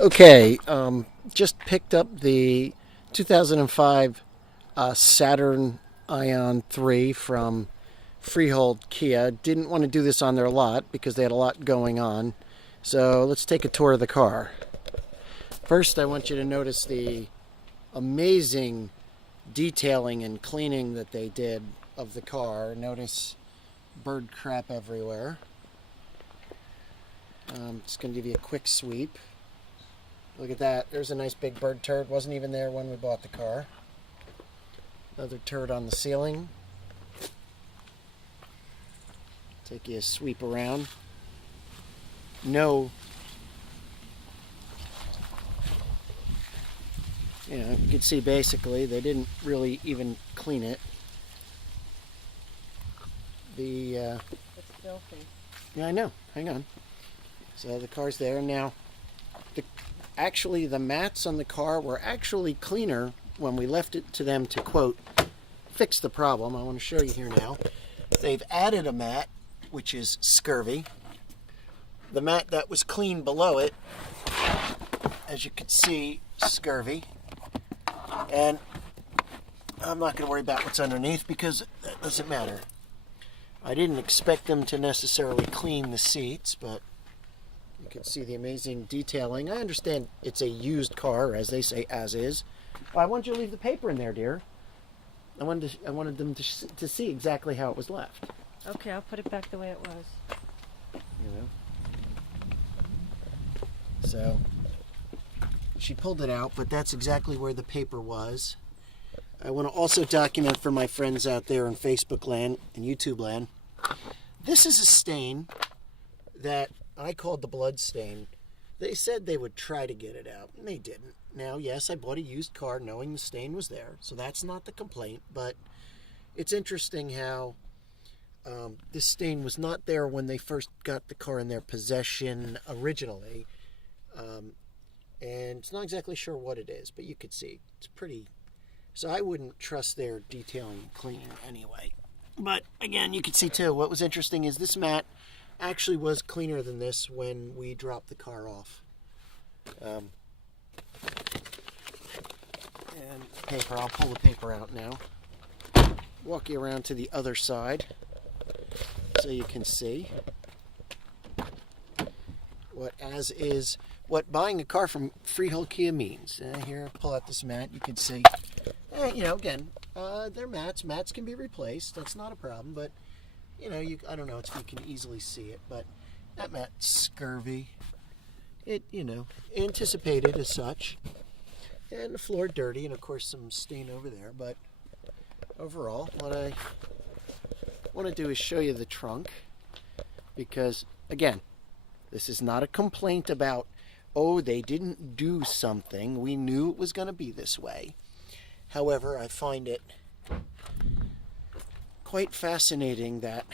Okay, just picked up the 2005 Saturn Ion 3 from Freehold Kia. Didn't want to do this on their lot because they had a lot going on. So let's take a tour of the car. First, I want you to notice the amazing detailing and cleaning that they did of the car. Notice bird crap everywhere. Just going to give you a quick sweep. Look at that. There's a nice big bird turd. Wasn't even there when we bought the car. Another turd on the ceiling. Take you a sweep around. No. You can see basically they didn't really even clean it. It's filthy. Yeah, I know. Hang on. So the car's there now. Actually, the mats on the car were actually cleaner when we left it to them to, quote, fix the problem. I want to show you here now. They've added a mat, which is scurvy. The mat that was clean below it, as you can see, scurvy. And I'm not going to worry about what's underneath because that doesn't matter. I didn't expect them to necessarily clean the seats, but you can see the amazing detailing. I understand it's a used car, as they say, as is. Why won't you leave the paper in there, dear? I wanted them to see exactly how it was left. Okay, I'll put it back the way it was. So she pulled it out, but that's exactly where the paper was. I want to also document for my friends out there in Facebook land and YouTube land. This is a stain that I called the blood stain. They said they would try to get it out, and they didn't. Now, yes, I bought a used car knowing the stain was there, so that's not the complaint, but it's interesting how this stain was not there when they first got the car in their possession originally, and it's not exactly sure what it is, but you could see it's pretty. So I wouldn't trust their detailing and cleaning anyway. But again, you can see too, what was interesting is this mat actually was cleaner than this when we dropped the car off. And paper, I'll pull the paper out now. Walk you around to the other side so you can see what buying a car from Freehold Kia means. Here, pull out this mat, you can see. Again, they're mats. Mats can be replaced. That's not a problem, but I don't know if you can easily see it, but that mat's scurvy. It, anticipated as such. And the floor dirty, and of course some stain over there, but overall, what I want to do is show you the trunk, because, again, this is not a complaint about, oh, they didn't do something. We knew it was going to be this way. However, I find it quite fascinating that,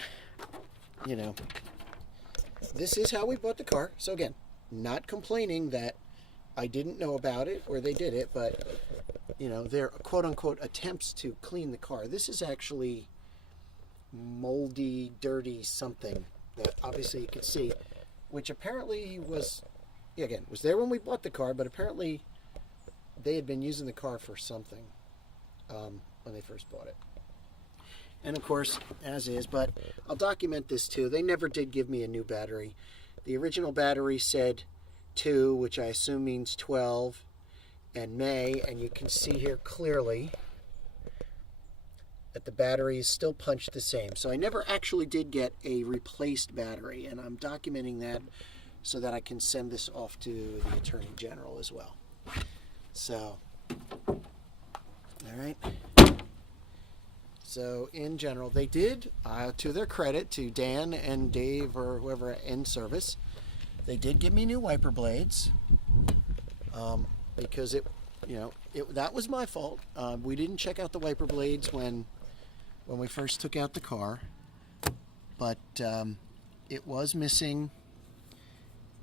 this is how we bought the car. So again, not complaining that I didn't know about it or they did it, but, their quote-unquote attempts to clean the car. This is actually moldy, dirty something that obviously you can see, which apparently was there when we bought the car, but apparently they had been using the car for something when they first bought it. And of course, as is, but I'll document this too. They never did give me a new battery. The original battery said 2, which I assume means 12, and May, and you can see here clearly that the battery is still punched the same. So I never actually did get a replaced battery, and I'm documenting that so that I can send this off to the Attorney General as well. So, all right. So in general, they did, to their credit, to Dan and Dave or whoever in service, they did give me new wiper blades, because that was my fault. We didn't check out the wiper blades when we first took out the car, but it was missing.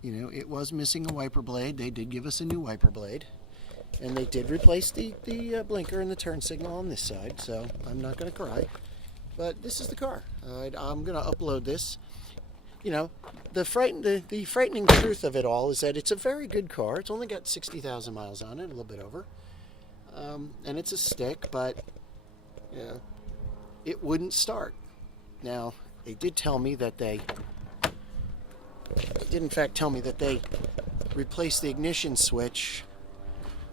It was missing a wiper blade. They did give us a new wiper blade, and they did replace the blinker and the turn signal on this side. So I'm not going to cry, but this is the car. I'm going to upload this. you know, the frightening truth of it all is that it's a very good car. It's only got 60,000 miles on it, a little bit over. And it's a stick, but yeah, it wouldn't start. Now, they did tell me that they did in fact tell me that they replaced the ignition switch,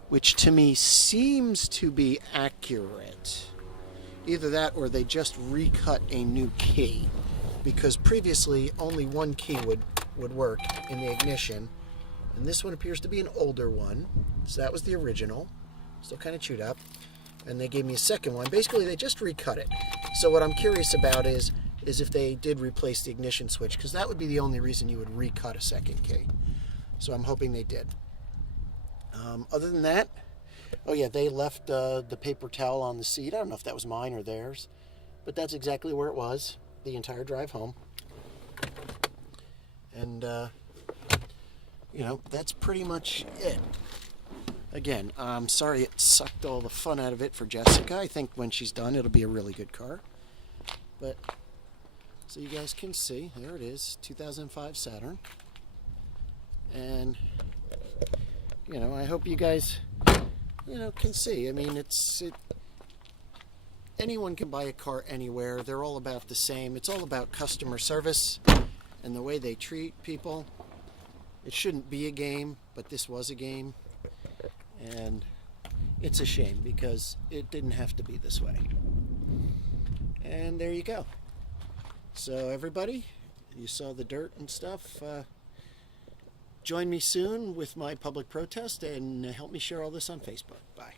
which to me seems to be accurate. Either that or they just recut a new key, because previously only one key would work in the ignition, and this one appears to be an older one. So that was the original, still kind of chewed up, and they gave me a second one. Basically they just recut it. So what I'm curious about is if they did replace the ignition switch, because that would be the only reason you would recut a second key. So I'm hoping they did. Other than that, oh yeah, they left the paper towel on the seat. I don't know if that was mine or theirs, but that's exactly where it was the entire drive home. And you know, that's pretty much it. Again, I'm sorry it sucked all the fun out of it for Jessica. I think when she's done, it'll be a really good car. But so you guys can see, there it is, 2005 Saturn. And you know, I hope you guys, you know, can see. I mean, anyone can buy a car anywhere. They're all about the same. It's all about customer service and the way they treat people. It shouldn't be a game, but this was a game. And it's a shame because it didn't have to be this way. And there you go. So everybody, you saw the dirt and stuff. Join me soon with my public protest and help me share all this on Facebook. Bye.